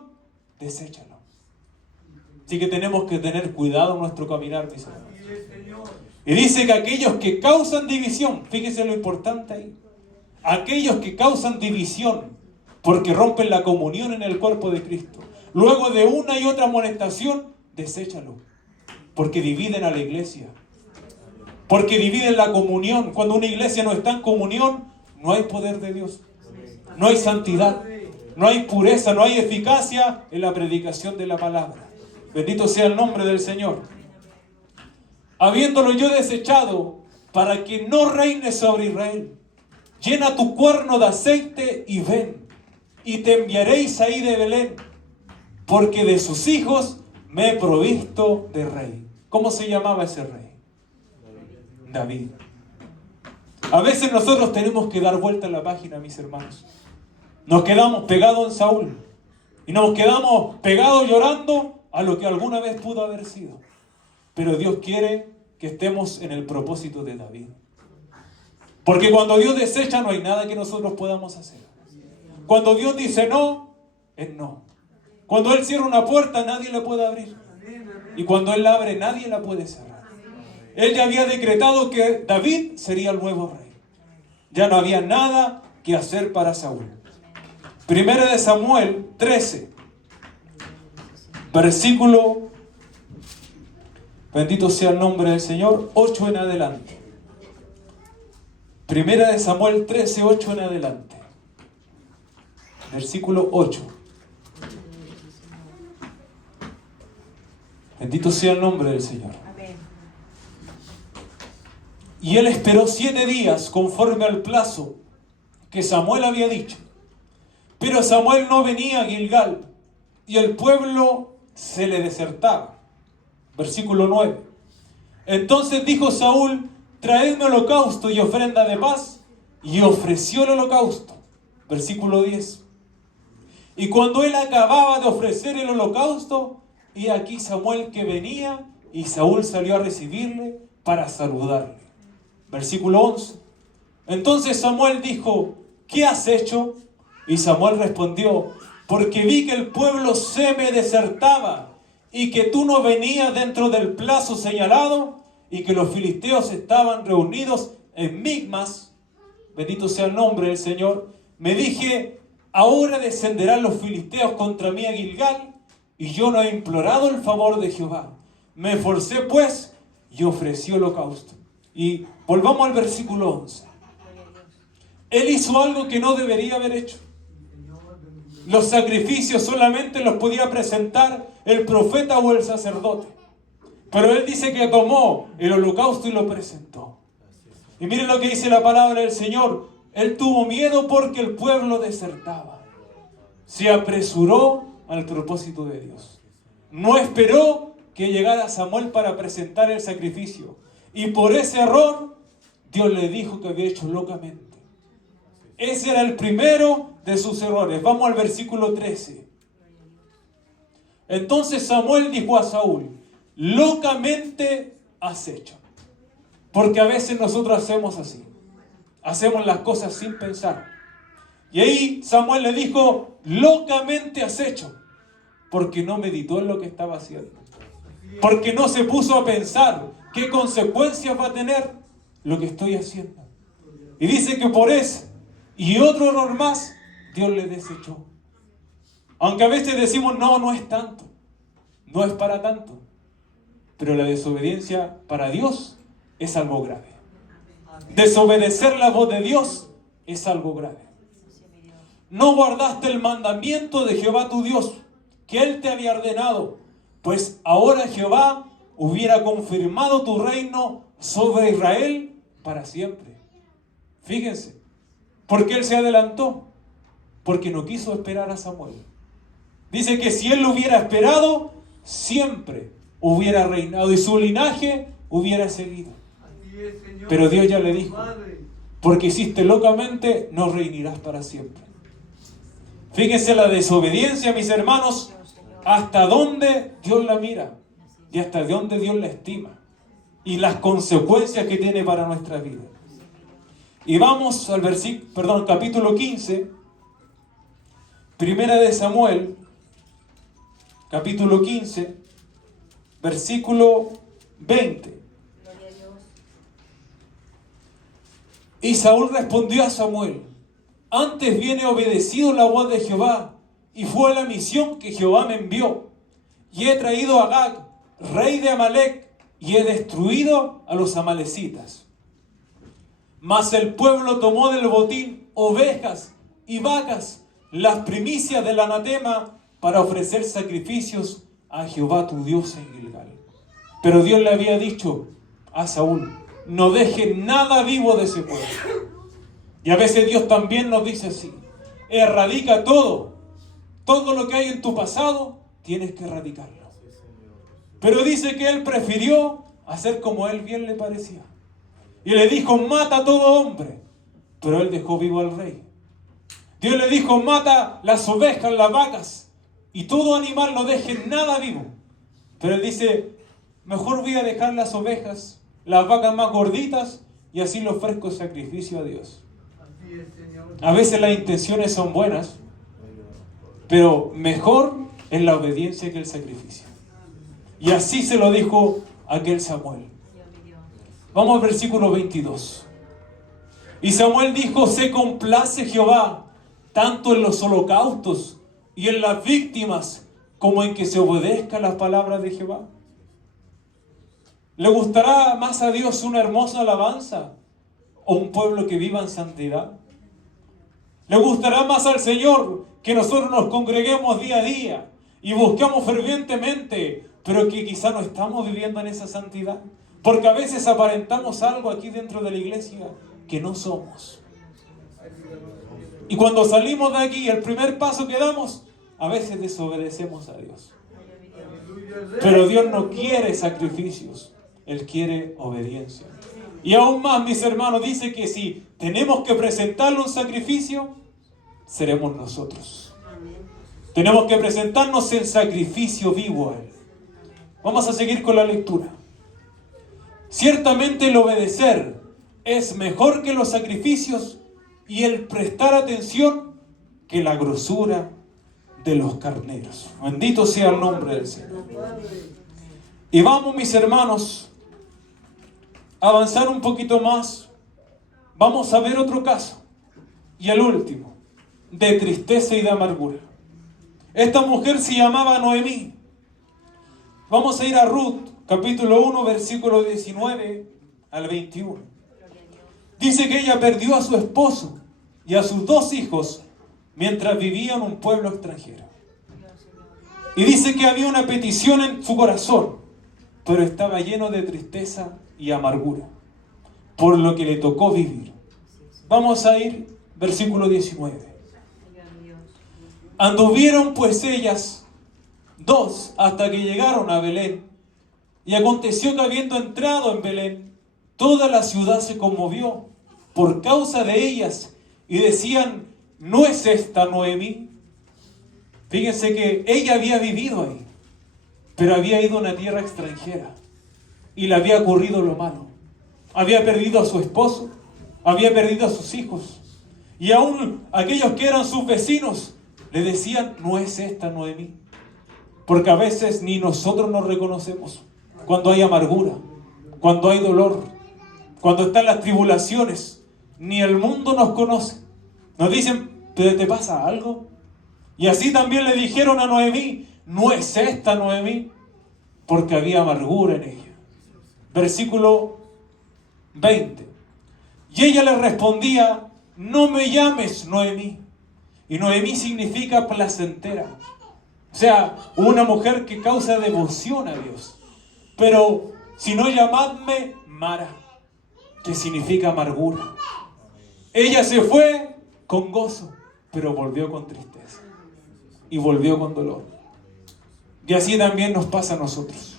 deséchalo. Así que tenemos que tener cuidado en nuestro caminar, mis hermanos. Y dice que aquellos que causan división, fíjense lo importante ahí, aquellos que causan división porque rompen la comunión en el cuerpo de Cristo, luego de una y otra amonestación, deséchalo, porque dividen a la iglesia, porque dividen la comunión. Cuando una iglesia no está en comunión, no hay poder de Dios, no hay santidad, no hay pureza, no hay eficacia en la predicación de la palabra. Bendito sea el nombre del Señor. Habiéndolo yo desechado para que no reine sobre Israel, llena tu cuerno de aceite y ven, y te enviaréis ahí de Belén, porque de sus hijos me he provisto de rey. ¿Cómo se llamaba ese rey? David. A veces nosotros tenemos que dar vuelta a la página, mis hermanos. Nos quedamos pegados en Saúl y nos quedamos pegados llorando a lo que alguna vez pudo haber sido. Pero Dios quiere que estemos en el propósito de David. Porque cuando Dios desecha no hay nada que nosotros podamos hacer. Cuando Dios dice no, es no. Cuando Él cierra una puerta, nadie la puede abrir. Amén, amén. Y cuando Él la abre, nadie la puede cerrar. Él ya había decretado que David sería el nuevo rey. Ya no había nada que hacer para Saúl. Primera de Samuel 13, versículo, bendito sea el nombre del Señor, 8 en adelante. Primera de Samuel 13, 8 en adelante. Versículo 8. Bendito sea el nombre del Señor. Amén. Y él esperó 7 días conforme al plazo que Samuel había dicho. Pero Samuel no venía a Gilgal y el pueblo se le desertaba. Versículo 9. Entonces dijo Saúl: traedme holocausto y ofrenda de paz. Y ofreció el holocausto. Versículo 10. Y cuando él acababa de ofrecer el holocausto, he aquí Samuel que venía, y Saúl salió a recibirle para saludarle. Versículo 11. Entonces Samuel dijo: ¿qué has hecho? Y Samuel respondió: porque vi que el pueblo se me desertaba, y que tú no venías dentro del plazo señalado, y que los filisteos estaban reunidos en Migmas. Bendito sea el nombre del Señor. Me dije: ahora descenderán los filisteos contra mí a Gilgal, y yo no he implorado el favor de Jehová. Me esforcé pues y ofrecí holocausto. Y volvamos al versículo 11. Él hizo algo que no debería haber hecho. Los sacrificios solamente los podía presentar el profeta o el sacerdote. Pero él dice que tomó el holocausto y lo presentó. Y miren lo que dice la palabra del Señor. Él tuvo miedo porque el pueblo desertaba. Se apresuró al propósito de Dios. No esperó que llegara Samuel para presentar el sacrificio. Y por ese error, Dios le dijo que había hecho locamente. Ese era el primero de sus errores. Vamos al versículo 13. Entonces Samuel dijo a Saúl: locamente has hecho. Porque a veces nosotros hacemos así. Hacemos las cosas sin pensar. Y ahí Samuel le dijo: locamente has hecho. Porque no meditó en lo que estaba haciendo. Porque no se puso a pensar qué consecuencias va a tener lo que estoy haciendo. Y dice que por eso y otro error más, Dios le desechó. Aunque a veces decimos: no es tanto. No es para tanto. Pero la desobediencia para Dios es algo grave. Desobedecer la voz de Dios es algo grave. No guardaste el mandamiento de Jehová tu Dios, que Él te había ordenado, pues ahora Jehová hubiera confirmado tu reino sobre Israel para siempre. Fíjense, ¿por qué Él se adelantó? Porque no quiso esperar a Samuel. Dice que si Él lo hubiera esperado, siempre hubiera reinado y su linaje hubiera seguido. Pero Dios ya le dijo: porque hiciste locamente, no reinarás para siempre. Fíjense la desobediencia, mis hermanos, hasta dónde Dios la mira y hasta dónde Dios la estima y las consecuencias que tiene para nuestra vida. Y vamos al capítulo 15, Primera de Samuel, capítulo 15, versículo 20. Y Saúl respondió a Samuel: antes bien he obedecido la voz de Jehová, y fue la misión que Jehová me envió. Y he traído a Agag, rey de Amalec, y he destruido a los amalecitas. Mas el pueblo tomó del botín ovejas y vacas, las primicias del anatema, para ofrecer sacrificios a Jehová tu Dios en Gilgal. Pero Dios le había dicho a Saúl: no deje nada vivo de ese pueblo. Y a veces Dios también nos dice así: erradica todo lo que hay en tu pasado, tienes que erradicarlo. Pero dice que Él prefirió hacer como a Él bien le parecía. Y le dijo: mata a todo hombre. Pero Él dejó vivo al rey. Dios le dijo: mata las ovejas, las vacas, y todo animal, no deje nada vivo. Pero Él dice: mejor voy a dejar las ovejas, las vacas más gorditas, y así le ofrezco sacrificio a Dios. A veces las intenciones son buenas, pero mejor es la obediencia que el sacrificio. Y así se lo dijo aquel Samuel. Vamos al versículo 22. Y Samuel dijo: se complace Jehová tanto en los holocaustos y en las víctimas como en que se obedezca la palabra de Jehová. ¿Le gustará más a Dios una hermosa alabanza o un pueblo que viva en santidad? ¿Le gustará más al Señor que nosotros nos congreguemos día a día y buscamos fervientemente, pero que quizá no estamos viviendo en esa santidad? Porque a veces aparentamos algo aquí dentro de la iglesia que no somos. Y cuando salimos de aquí, el primer paso que damos, a veces desobedecemos a Dios. Pero Dios no quiere sacrificios, Él quiere obediencia. Y aún más, mis hermanos, dice que si tenemos que presentarle un sacrificio, seremos nosotros. Tenemos que presentarnos en sacrificio vivo a Él. Vamos a seguir con la lectura. Ciertamente el obedecer es mejor que los sacrificios y el prestar atención que la grosura de los carneros. Bendito sea el nombre del Señor. Y vamos, mis hermanos, a avanzar un poquito más. Vamos a ver otro caso. Y el último, de tristeza y de amargura. Esta mujer se llamaba Noemí. Vamos a ir a Ruth, capítulo 1, versículo 19 al 21. Dice que ella perdió a su esposo y a sus 2 hijos mientras vivía en un pueblo extranjero. Y dice que había una petición en su corazón, pero estaba lleno de tristeza y amargura, por lo que le tocó vivir. Vamos a ir, versículo 19. Anduvieron pues ellas 2 hasta que llegaron a Belén. Y aconteció que habiendo entrado en Belén, toda la ciudad se conmovió por causa de ellas y decían: ¿no es esta Noemí? Fíjense que ella había vivido ahí, pero había ido a una tierra extranjera y le había ocurrido lo malo. Había perdido a su esposo, había perdido a sus hijos, y aún aquellos que eran sus vecinos le decían: ¿no es esta Noemí? Porque a veces ni nosotros nos reconocemos cuando hay amargura, cuando hay dolor, cuando están las tribulaciones. Ni el mundo nos conoce. Nos dicen: ¿pero te pasa algo? Y así también le dijeron a Noemí: ¿no es esta Noemí? Porque había amargura en ella. Versículo 20. Y ella le respondía: no me llames Noemí. Y Noemí significa placentera. O sea, una mujer que causa devoción a Dios. Pero si no, llamadme Mara, que significa amargura. Ella se fue con gozo, pero volvió con tristeza. Y volvió con dolor. Y así también nos pasa a nosotros.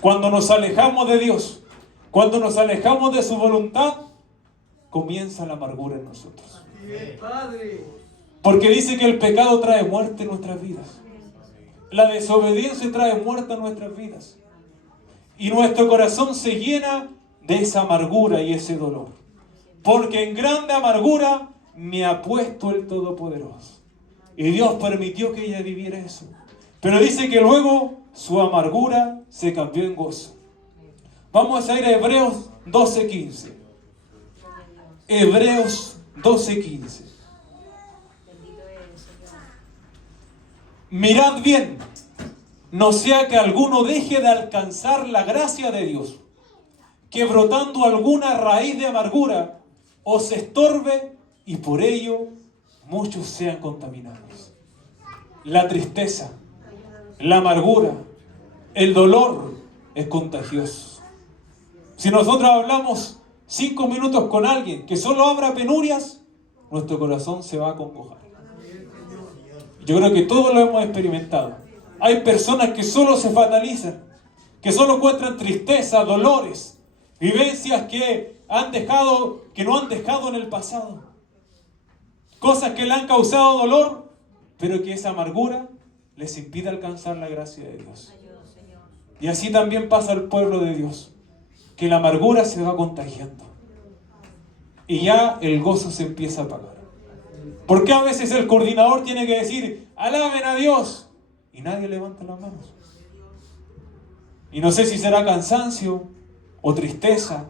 Cuando nos alejamos de Dios, cuando nos alejamos de su voluntad, comienza la amargura en nosotros. Porque dice que el pecado trae muerte en nuestras vidas. La desobediencia trae muerte en nuestras vidas. Y nuestro corazón se llena de esa amargura y ese dolor. Porque en grande amargura me ha puesto el Todopoderoso. Y Dios permitió que ella viviera eso. Pero dice que luego su amargura se cambió en gozo. Vamos a ir a Hebreos 12:15. Hebreos 12:15. Mirad bien, no sea que alguno deje de alcanzar la gracia de Dios, que brotando alguna raíz de amargura os estorbe y por ello muchos sean contaminados. La tristeza, la amargura, el dolor es contagioso. Si nosotros hablamos 5 minutos con alguien que solo habla penurias, nuestro corazón se va a acongojar. Yo creo que todos lo hemos experimentado. Hay personas que solo se fatalizan, que solo encuentran tristeza, dolores, vivencias que no han dejado en el pasado. Cosas que le han causado dolor, pero que esa amargura les impide alcanzar la gracia de Dios. Y así también pasa al pueblo de Dios, que la amargura se va contagiando. Y ya el gozo se empieza a apagar. ¿Por qué a veces el coordinador tiene que decir, alaben a Dios? Y nadie levanta las manos. Y no sé si será cansancio o tristeza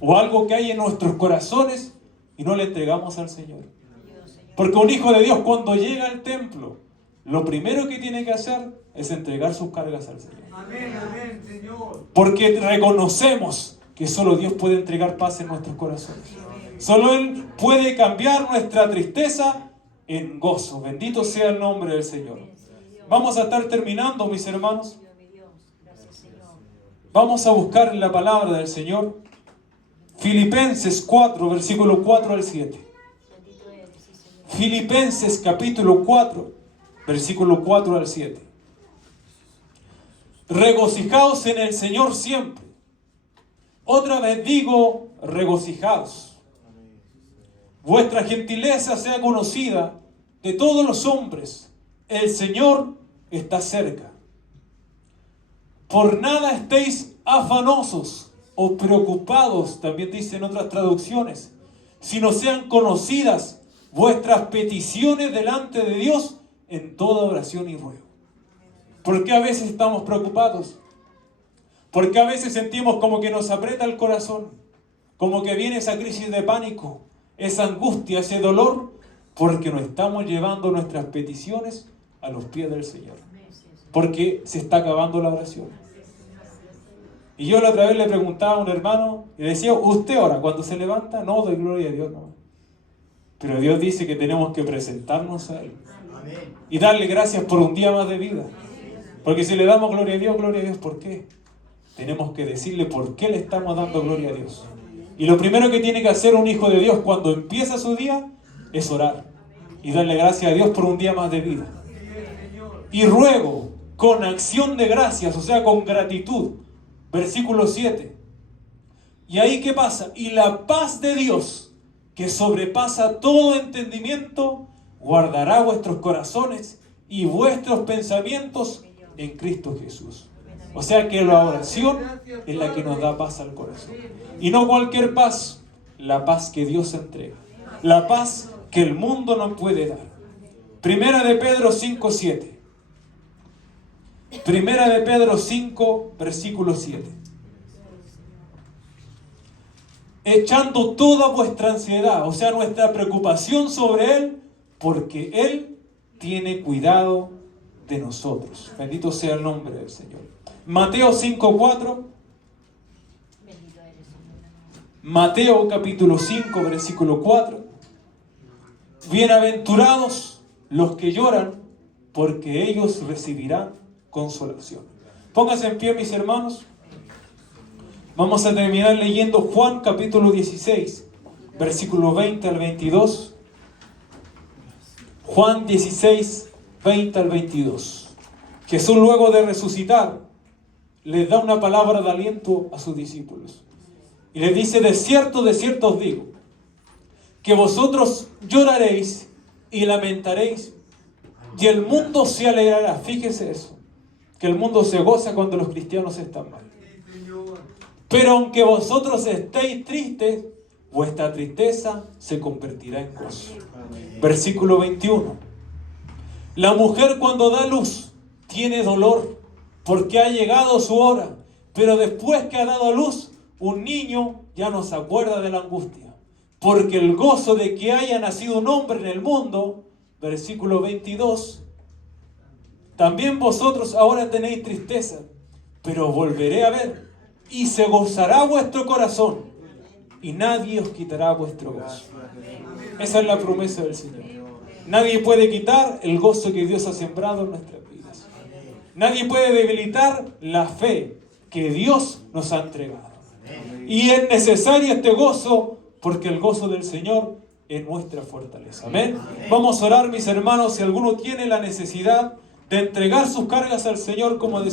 o algo que hay en nuestros corazones y no le entregamos al Señor. Porque un hijo de Dios cuando llega al templo, lo primero que tiene que hacer es entregar sus cargas al Señor. Amén, amén, Señor. Porque reconocemos que solo Dios puede entregar paz en nuestros corazones. Solo Él puede cambiar nuestra tristeza en gozo. Bendito sea el nombre del Señor. Vamos a estar terminando, mis hermanos. Vamos a buscar la palabra del Señor. Filipenses 4, versículo 4 al 7. Filipenses capítulo 4, versículo 4 al 7. Regocijaos en el Señor siempre. Otra vez digo, regocijaos. Vuestra gentileza sea conocida de todos los hombres. El Señor está cerca. Por nada estéis afanosos o preocupados, también dicen otras traducciones, sino sean conocidas vuestras peticiones delante de Dios en toda oración y ruego. ¿Por qué a veces estamos preocupados? ¿Por qué a veces sentimos como que nos aprieta el corazón? Como que viene esa crisis de pánico, esa angustia, ese dolor, porque no estamos llevando nuestras peticiones a los pies del Señor. Porque se está acabando la oración. Y yo la otra vez le preguntaba a un hermano y le decía, ¿usted ora cuando se levanta? No, doy gloria a Dios, no. Pero Dios dice que tenemos que presentarnos a Él y darle gracias por un día más de vida. Porque si le damos gloria a Dios, ¿por qué? Tenemos que decirle por qué le estamos dando gloria a Dios. Y lo primero que tiene que hacer un hijo de Dios cuando empieza su día es orar y darle gracias a Dios por un día más de vida. Y ruego con acción de gracias, o sea, con gratitud. Versículo 7. Y ahí, ¿qué pasa? Y la paz de Dios, que sobrepasa todo entendimiento, guardará vuestros corazones y vuestros pensamientos en Cristo Jesús. O sea que la oración es la que nos da paz al corazón. Y no cualquier paz, la paz que Dios entrega. La paz que el mundo no puede dar. Primera de Pedro 5:7. Primera de Pedro 5, versículo 7. Echando toda vuestra ansiedad, o sea, nuestra preocupación sobre Él, porque Él tiene cuidado de nosotros. Bendito sea el nombre del Señor. Mateo 5:4. Mateo capítulo 5, versículo 4. Bienaventurados los que lloran, porque ellos recibirán consolación. Pónganse en pie, mis hermanos. Vamos a terminar leyendo Juan capítulo 16, versículo 20 al 22. Juan 16, 20 al 22. Jesús, luego de resucitar, les da una palabra de aliento a sus discípulos. Y les dice, de cierto os digo, que vosotros lloraréis y lamentaréis, y el mundo se alegrará. Fíjese eso, que el mundo se goza cuando los cristianos están mal. Pero aunque vosotros estéis tristes, vuestra tristeza se convertirá en gozo. Versículo 21. La mujer cuando da luz tiene dolor porque ha llegado su hora, pero después que ha dado a luz un niño ya no se acuerda de la angustia, porque el gozo de que haya nacido un hombre en el mundo. Versículo 22. También vosotros ahora tenéis tristeza, pero volveré a ver, y se gozará vuestro corazón, y nadie os quitará vuestro gozo. Esa es la promesa del Señor. Nadie puede quitar el gozo que Dios ha sembrado en nuestras vidas. Nadie puede debilitar la fe que Dios nos ha entregado. Y es necesario este gozo, porque el gozo del Señor es nuestra fortaleza. Amén. Vamos a orar, mis hermanos. Si alguno tiene la necesidad de entregar sus cargas al Señor, como decía,